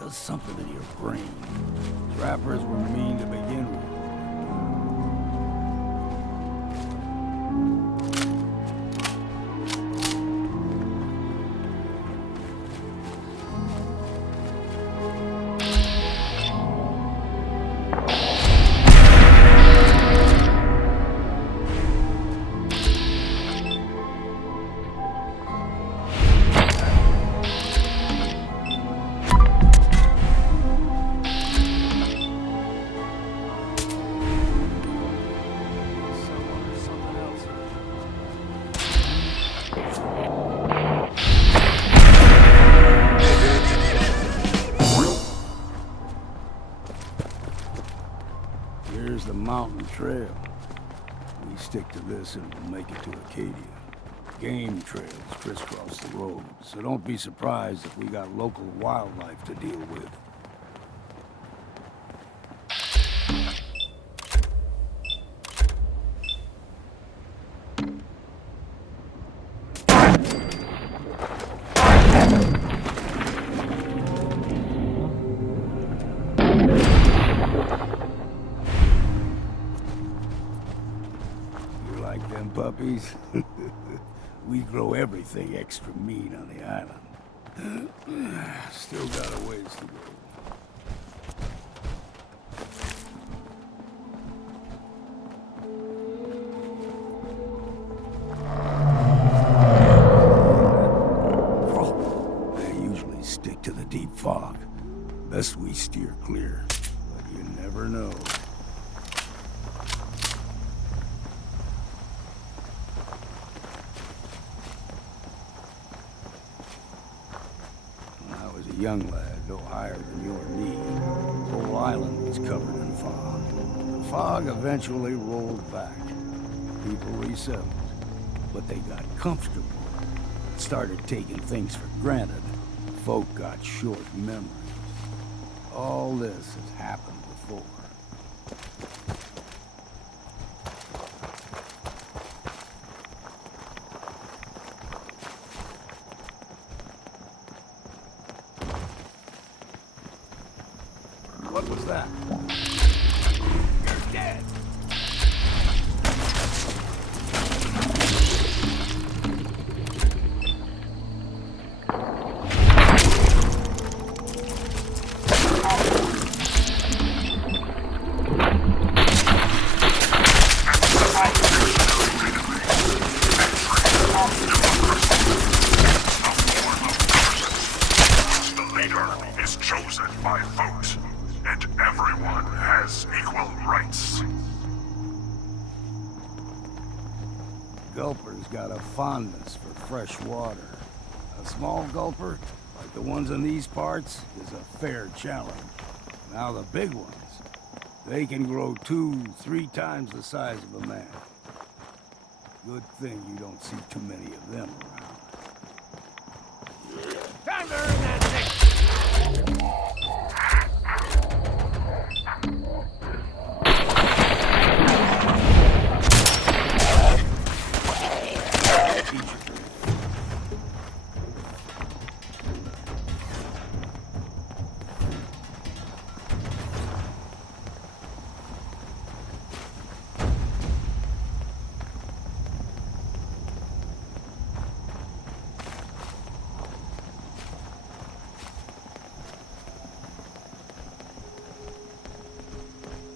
Does something to your brain. Trappers were mean to begin with. Here's the mountain trail. We stick to this and we'll make it to Acadia. Game trails crisscross the road, so don't be surprised if we got local wildlife to deal with. You like them puppies? We grow everything extra mean on the island. Still got a ways to go. They usually stick to the deep fog. Best we steer clear, but you never know. When I was a young lad, no higher than your knee, the whole island was covered in fog. The fog eventually rolled back. People resettled, but they got comfortable. Started taking things for granted. Folk got short memories. All this has happened before. What was that? You're dead! The leader is chosen by vote, and everyone has equal rights. Gulper's got a fondness for fresh water. A small gulper, like the ones in these parts, is a fair challenge. Now the big ones, they can grow 2-3 times the size of a man. Good thing you don't see too many of them around. Time to earn that next.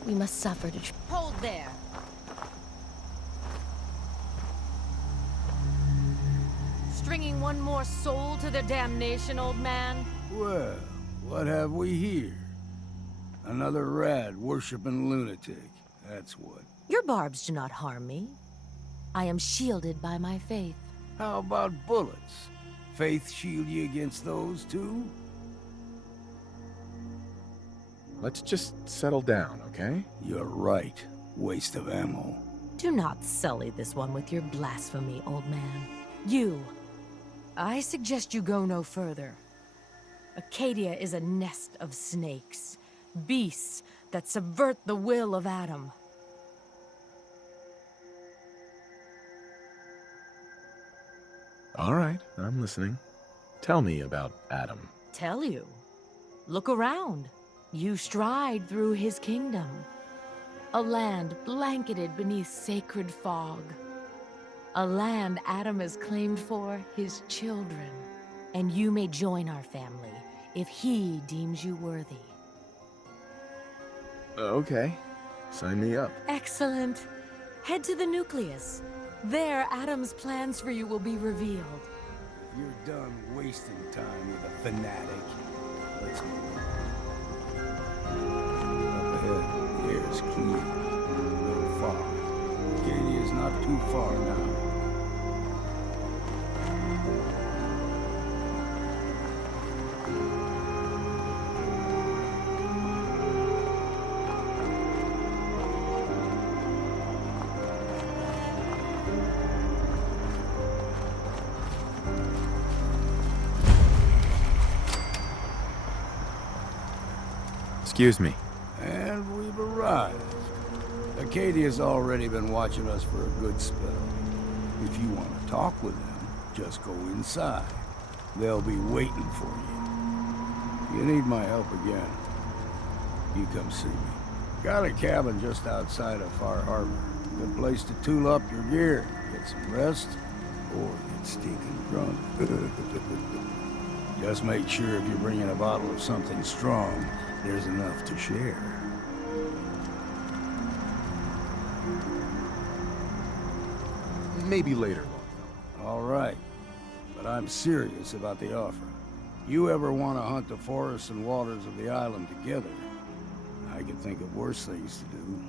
We must suffer to... Hold there. Stringing one more soul to their damnation, old man? Well, what have we here? Another rad worshipping lunatic. That's what. Your barbs do not harm me. I am shielded by my faith. How about bullets? Faith shield you against those too? Let's just settle down, okay? You're right. Waste of ammo. Do not sully this one with your blasphemy, old man. You. I suggest you go no further. Acadia is a nest of snakes. Beasts that subvert the will of Adam. All right, I'm listening. Tell me about Adam. Tell you. Look around. You stride through his kingdom. A land blanketed beneath sacred fog. A land Adam has claimed for his children. And you may join our family if he deems you worthy. Okay. Sign me up. Excellent. Head to the nucleus. There, Adam's plans for you will be revealed. If you're done wasting time with a fanatic, let's move on. Up ahead, the air's clear. No fog. Acadia's not too far now. Excuse me. And we've arrived. Acadia's already been watching us for a good spell. If you want to talk with them, just go inside. They'll be waiting for you. You need my help again, you come see me. Got a cabin just outside of Far Harbor. Good place to tool up your gear, get some rest, or get stinking drunk. Just make sure if you're bringing a bottle of something strong, there's enough to share. Maybe later. All right, but I'm serious about the offer. You ever want to hunt the forests and waters of the island together, I can think of worse things to do.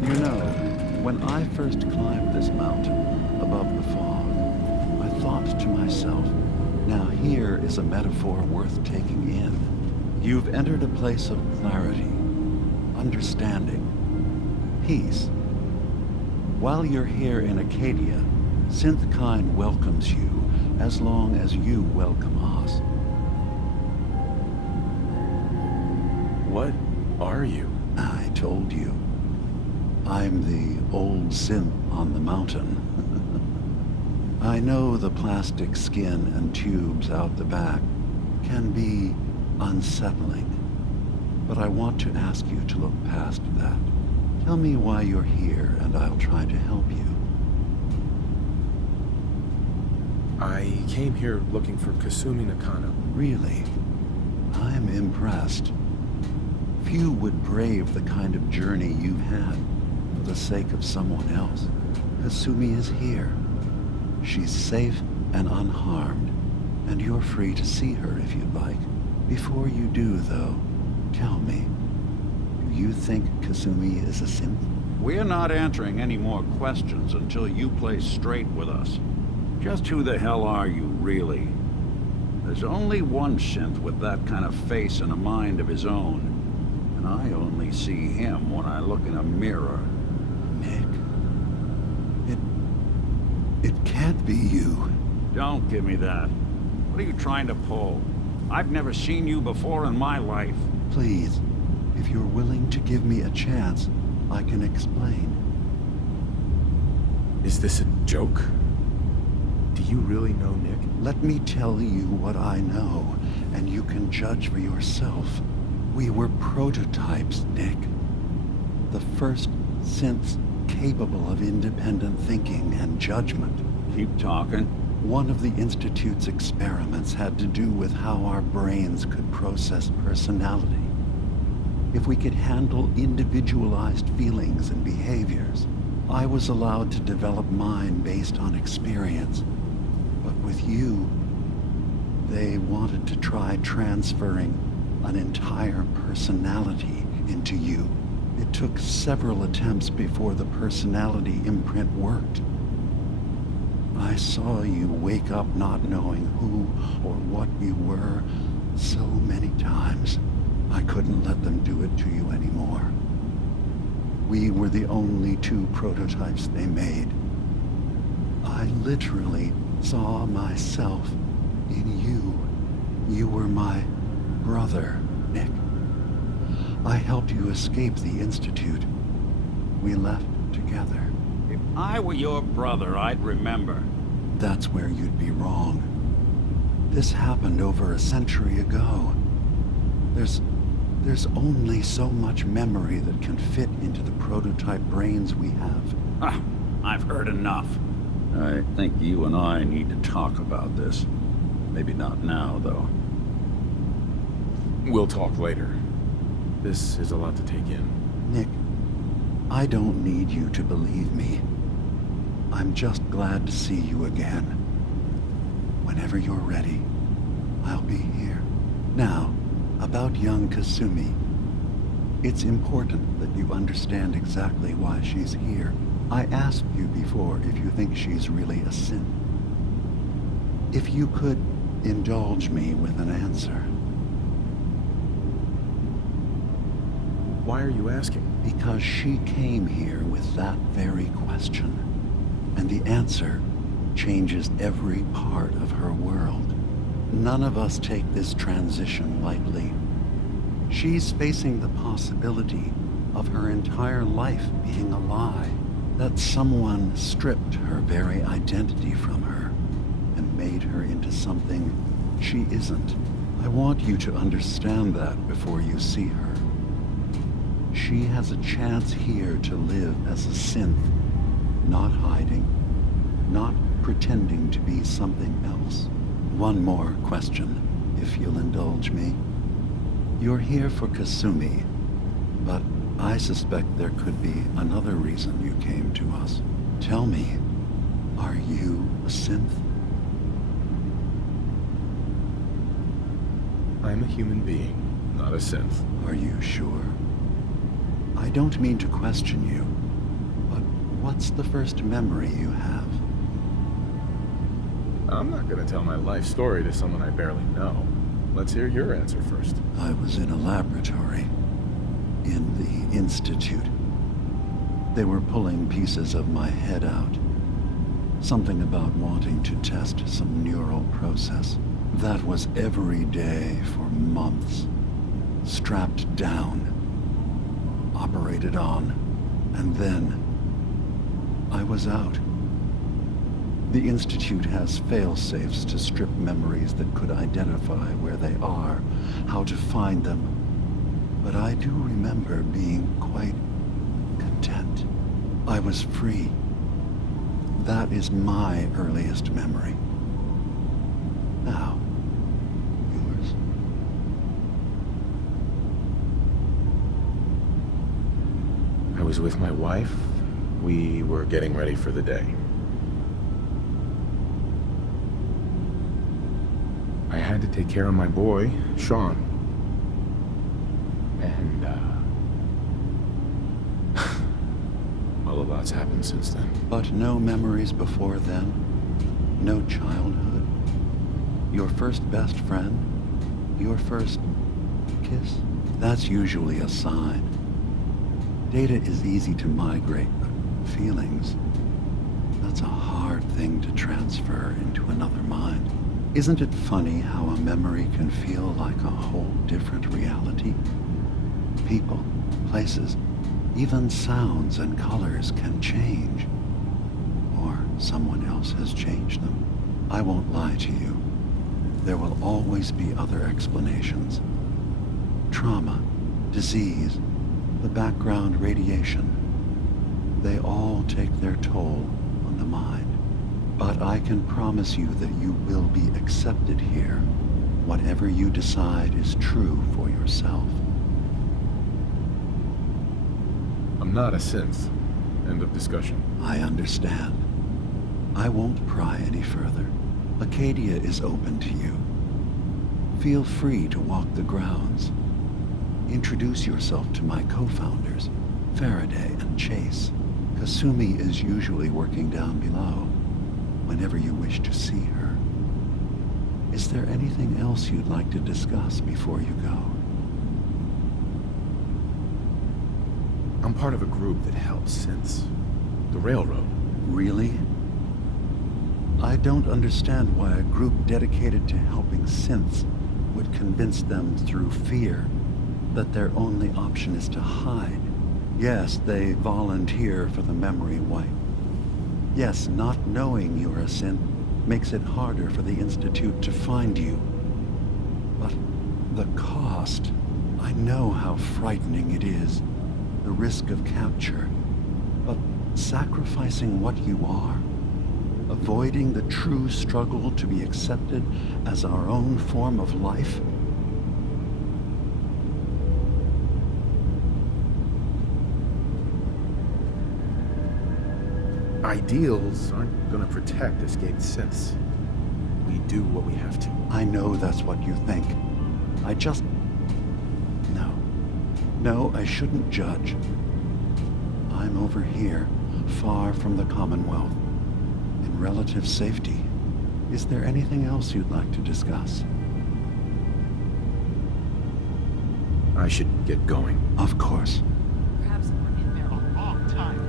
You know, when I first climbed this mountain above the fog, I thought to myself, now here is a metaphor worth taking in. You've entered a place of clarity, understanding, peace. While you're here in Acadia, Synthkind welcomes you as long as you welcome us. What are you? I told you. I'm the old synth on the mountain. I know the plastic skin and tubes out the back can be unsettling, but I want to ask you to look past that. Tell me why you're here, and I'll try to help you. I came here looking for Kasumi Nakano. Really? I'm impressed. Few would brave the kind of journey you've had for the sake of someone else. Kasumi is here. She's safe and unharmed, and you're free to see her if you'd like. Before you do, though, tell me, do you think Kasumi is a synth? We're not answering any more questions until you play straight with us. Just who the hell are you, really? There's only one synth with that kind of face and a mind of his own, and I only see him when I look in a mirror. Nick, it can't be you. Don't give me that. What are you trying to pull? I've never seen you before in my life. Please, if you're willing to give me a chance, I can explain. Is this a joke? Do you really know Nick? Let me tell you what I know, and you can judge for yourself. We were prototypes, Nick. The first synths capable of independent thinking and judgment. Keep talking. One of the Institute's experiments had to do with how our brains could process personality. If we could handle individualized feelings and behaviors, I was allowed to develop mine based on experience. But with you, they wanted to try transferring an entire personality into you. It took several attempts before the personality imprint worked. I saw you wake up not knowing who or what you were, so many times. I couldn't let them do it to you anymore. We were the only two prototypes they made. I literally saw myself in you. You were my brother, Nick. I helped you escape the Institute. We left together. If I were your brother, I'd remember. That's where you'd be wrong. This happened over a century ago. There's only so much memory that can fit into the prototype brains we have. Ah, I've heard enough. I think you and I need to talk about this. Maybe not now, though. We'll talk later. This is a lot to take in. Nick, I don't need you to believe me. I'm just glad to see you again. Whenever you're ready, I'll be here. Now, about young Kasumi. It's important that you understand exactly why she's here. I asked you before if you think she's really a synth. If you could indulge me with an answer. Why are you asking? Because she came here with that very question. And the answer changes every part of her world. None of us take this transition lightly. She's facing the possibility of her entire life being a lie. That someone stripped her very identity from her and made her into something she isn't. I want you to understand that before you see her. She has a chance here to live as a synth, not hiding, not pretending to be something else. One more question, if you'll indulge me. You're here for Kasumi, but I suspect there could be another reason you came to us. Tell me, are you a synth? I'm a human being, not a synth. Are you sure? I don't mean to question you, but what's the first memory you have? I'm not gonna tell my life story to someone I barely know. Let's hear your answer first. I was in a laboratory. In the Institute. They were pulling pieces of my head out. Something about wanting to test some neural process. That was every day for months. Strapped down. Operated on. And then I was out. The Institute has fail-safes to strip memories that could identify where they are, how to find them. But I do remember being quite content. I was free. That is my earliest memory. Now, yours. I was with my wife. We were getting ready for the day. I had to take care of my boy, Sean. And, well, a lot's happened since then. But no memories before then? No childhood? Your first best friend? Your first kiss? That's usually a sign. Data is easy to migrate, but feelings, that's a hard thing to transfer into another mind. Isn't it funny how a memory can feel like a whole different reality? People, places, even sounds and colors can change. Or someone else has changed them. I won't lie to you. There will always be other explanations. Trauma, disease, the background radiation. They all take their toll on the mind. But I can promise you that you will be accepted here. Whatever you decide is true for yourself. I'm not a synth. End of discussion. I understand. I won't pry any further. Acadia is open to you. Feel free to walk the grounds. Introduce yourself to my co-founders, Faraday and Chase. Kasumi is usually working down below, whenever you wish to see her. Is there anything else you'd like to discuss before you go? I'm part of a group that helps since the railroad. Really? I don't understand why a group dedicated to helping synths would convince them through fear that their only option is to hide. Yes, they volunteer for the memory wipe. Yes, not knowing you're a synth makes it harder for the Institute to find you. But the cost, I know how frightening it is. The risk of capture. But sacrificing what you are, avoiding the true struggle to be accepted as our own form of life? Ideals aren't gonna protect escaped synths. We do what we have to. I know that's what you think. I just... No. No, I shouldn't judge. I'm over here, far from the Commonwealth, in relative safety. Is there anything else you'd like to discuss? I should get going. Of course. Perhaps we're in there a long time.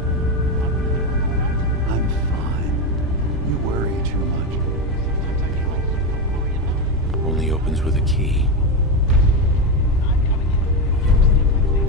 I'm fine. You worry too much. Sometimes I feel like you don't worry enough. Only opens with a key. I'm coming in. You stick with me.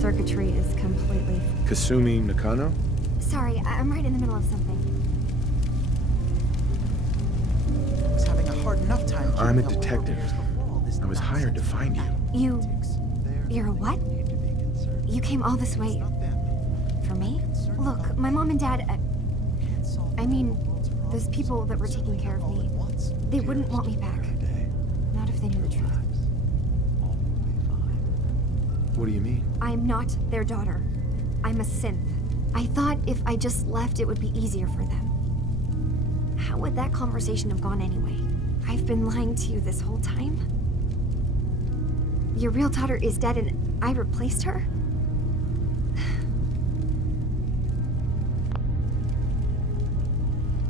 Circuitry is completely... Kasumi Nakano? Sorry, I'm right in the middle of something. I was having a hard enough time. I'm a keeping up with detective. repairs before all this I was hired to nonsense. find you. You're a what? You came all this way for me? Look, my mom and dad... I mean, those people that were taking care of me, they wouldn't want me back. Not if they knew the truth. What do you mean? I'm not their daughter. I'm a synth. I thought if I just left, it would be easier for them. How would that conversation have gone anyway? I've been lying to you this whole time? Your real daughter is dead and I replaced her?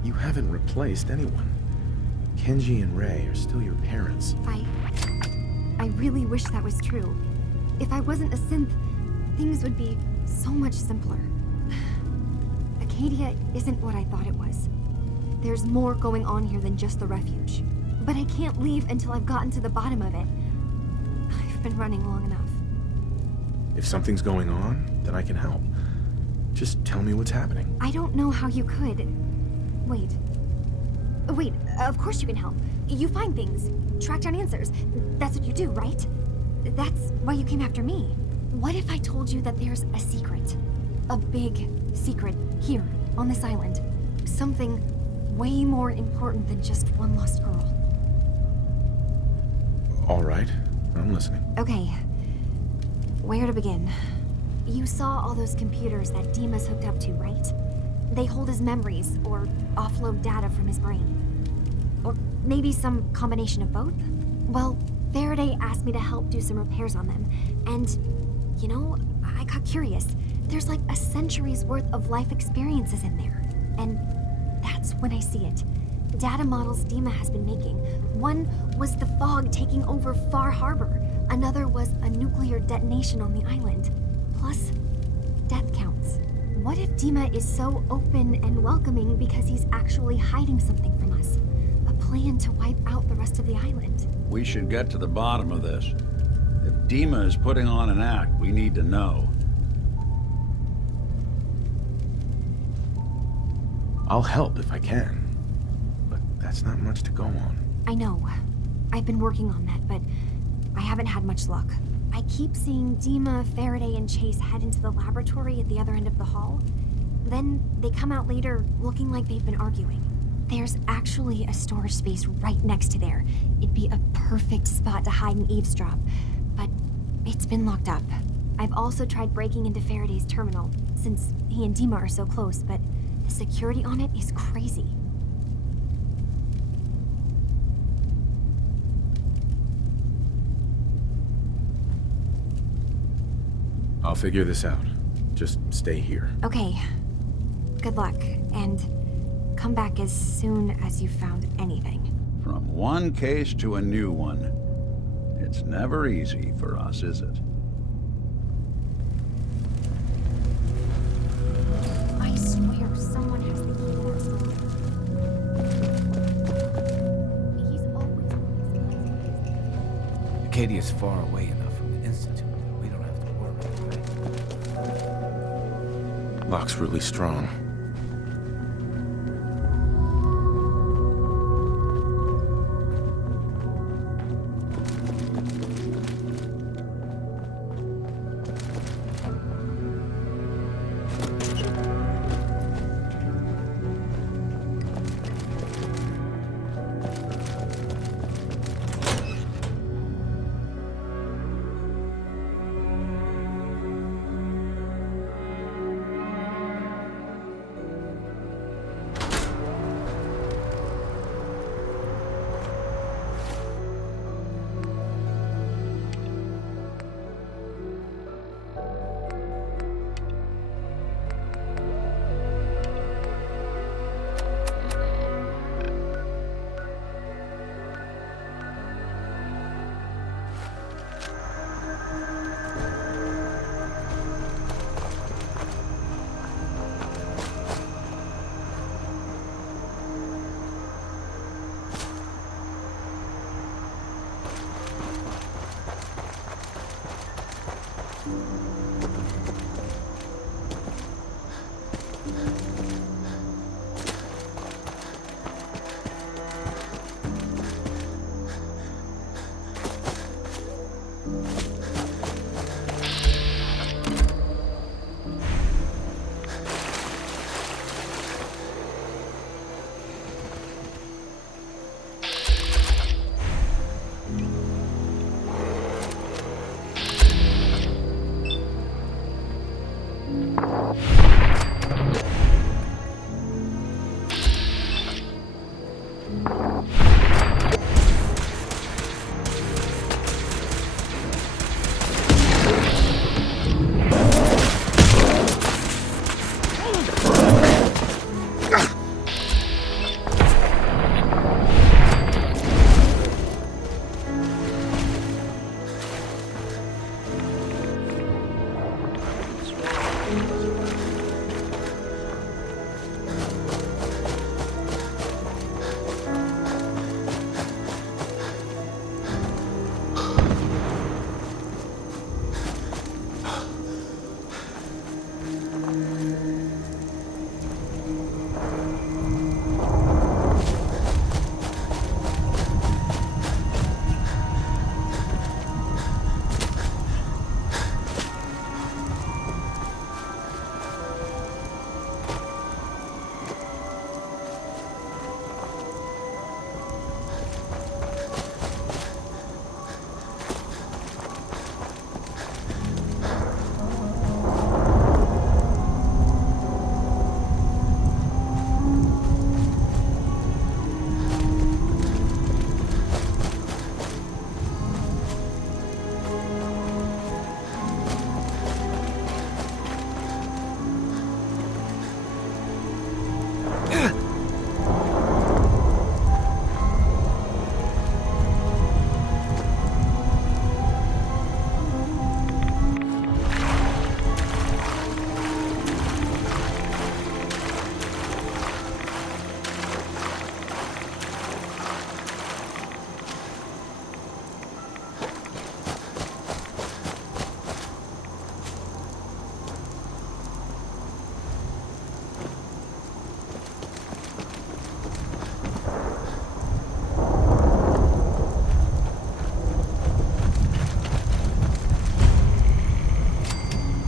You haven't replaced anyone. Kenji and Rei are still your parents. I really wish that was true. If I wasn't a synth, things would be so much simpler. Acadia isn't what I thought it was. There's more going on here than just the refuge. But I can't leave until I've gotten to the bottom of it. I've been running long enough. If something's going on, then I can help. Just tell me what's happening. I don't know how you could. Wait, of course you can help. You find things, track down answers. That's what you do, right? That's why you came after me. What if I told you that there's a secret? A big secret here, on this island. Something way more important than just one lost girl. All right, I'm listening. Okay, where to begin? You saw all those computers that Dima's hooked up to, right? They hold his memories, or offload data from his brain. Or maybe some combination of both? Well, Faraday asked me to help do some repairs on them, and, you know, I got curious. There's like a century's worth of life experiences in there, and that's when I see it. Data models Dima has been making. One was the fog taking over Far Harbor. Another was a nuclear detonation on the island. Plus, death counts. What if Dima is so open and welcoming because he's actually hiding something from us? A plan to wipe out the rest of the island. We should get to the bottom of this. If Dima is putting on an act, we need to know. I'll help if I can. But that's not much to go on. I know. I've been working on that, but I haven't had much luck. I keep seeing Dima, Faraday, and Chase head into the laboratory at the other end of the hall. Then they come out later looking like they've been arguing. There's actually a storage space right next to there. It'd be a perfect spot to hide and eavesdrop, but it's been locked up. I've also tried breaking into Faraday's terminal, since he and Dima are so close, but the security on it is crazy. I'll figure this out. Just stay here. Okay. Good luck, and come back as soon as you've found anything. From one case to a new one. It's never easy for us, is it? I swear someone has the key to that store. He's always Acadia's far away enough from the Institute that we don't have to worry, right? Lock's really strong.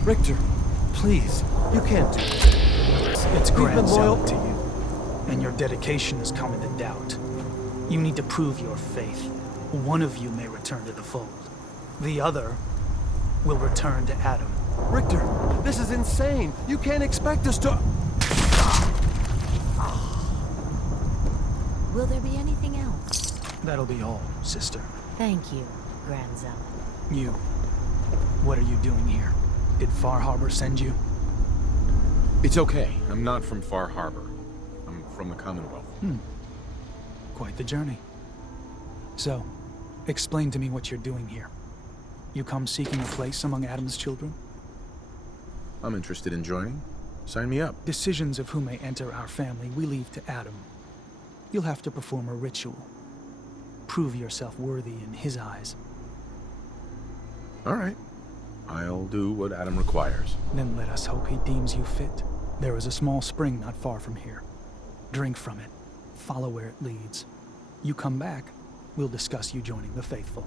Richter, please, you can't do this. It's We've been Grand loyal Zelda to you, and your dedication is coming to doubt. You need to prove your faith. One of you may return to the fold. The other will return to Adam. Richter, this is insane. You can't expect us to... Will there be anything else? That'll be all, sister. Thank you, Grand Zealot. You. What are you doing here? Did Far Harbor send you? It's okay. I'm not from Far Harbor. I'm from the Commonwealth. Quite the journey. So, explain to me what you're doing here. You come seeking a place among Adam's children? I'm interested in joining. Sign me up. Decisions of who may enter our family we leave to Adam. You'll have to perform a ritual. Prove yourself worthy in his eyes. All right. I'll do what Adam requires. Then let us hope he deems you fit. There is a small spring not far from here. Drink from it. Follow where it leads. You come back, we'll discuss you joining the faithful.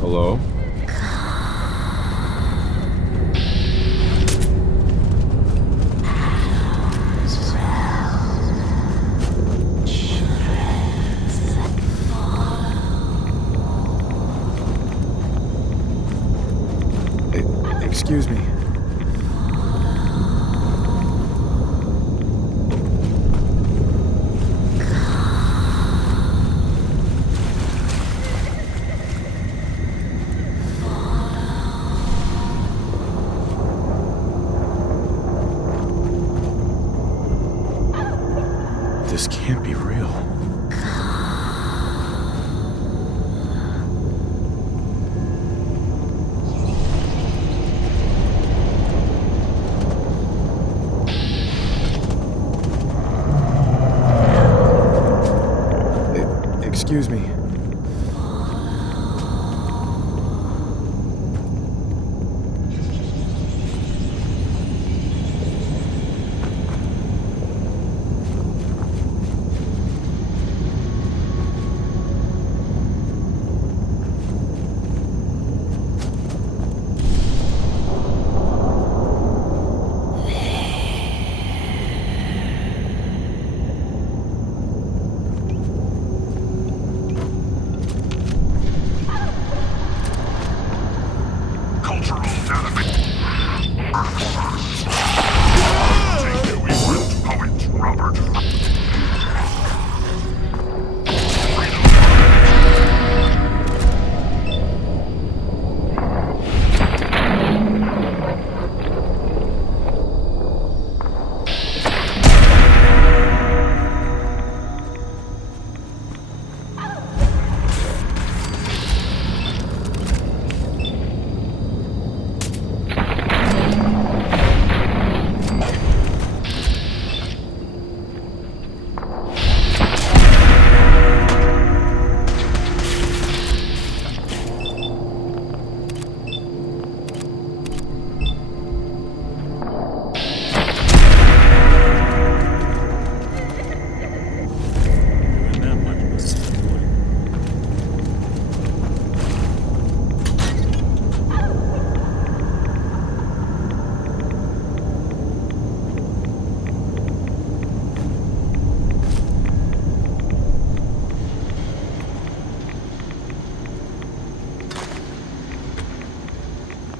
Hello? Excuse me. This can't be real.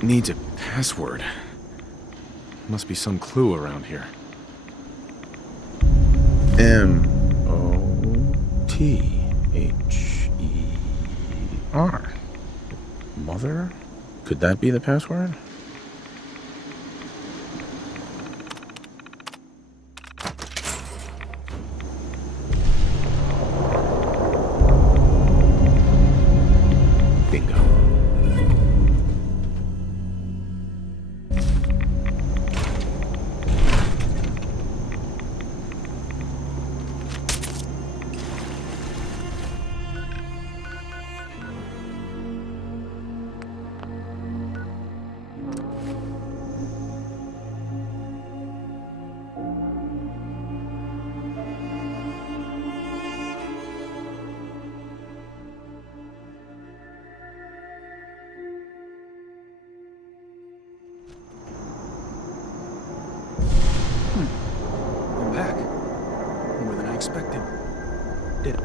needs a password. Must be some clue around here. M-O-T-H-E-R. Mother? Could that be the password? Bingo. You're back. More than I expected. Did